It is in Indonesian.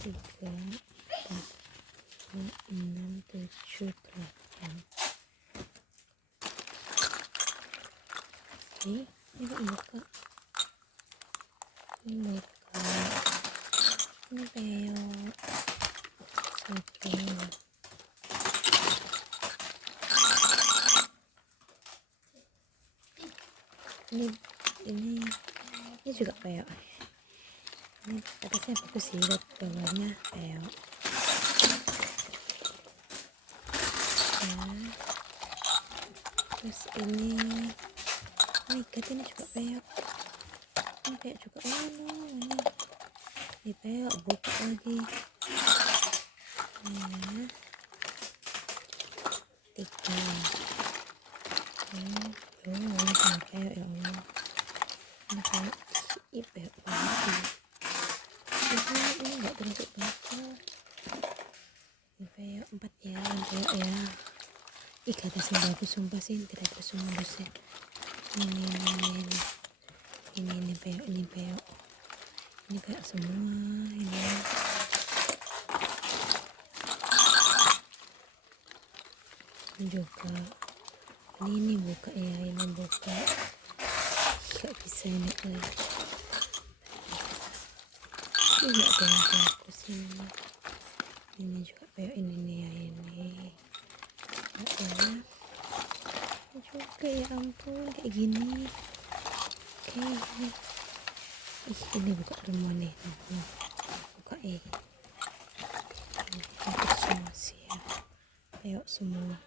3, 4, 5, 6, 7, 8. Oke, ini buka. Ini buka. Ini peyok. Oke. Ini juga peyok. Ini atasnya bagus sih, bawahnya peyok. Ya. Terus ini, oh my god, ini juga peyok. Ini peyok juga. Oh no, ini peyok, buka lagi. Ya. 3. Ini sama peyok, ya Allah. Ini peyok, ini peyok banget. Ini nggak termasuk bakal. Ini peyok 4 ya, ini peyok ya. Ih, gak ada yang bagus, sumpah sih, tidak ada yang bagus ya. Ini peyok, ini peyok semua. Ini juga. Ini buka ya, ini buka. Gak bisa ini lagi. Ini gak ada yang bagus ini. Ini juga peyok ini nih ya, ini. Ini juga, ya ampun, kayak gini. Oke, ini buka semua nih. Buka ini semua sih ya, peyok semua.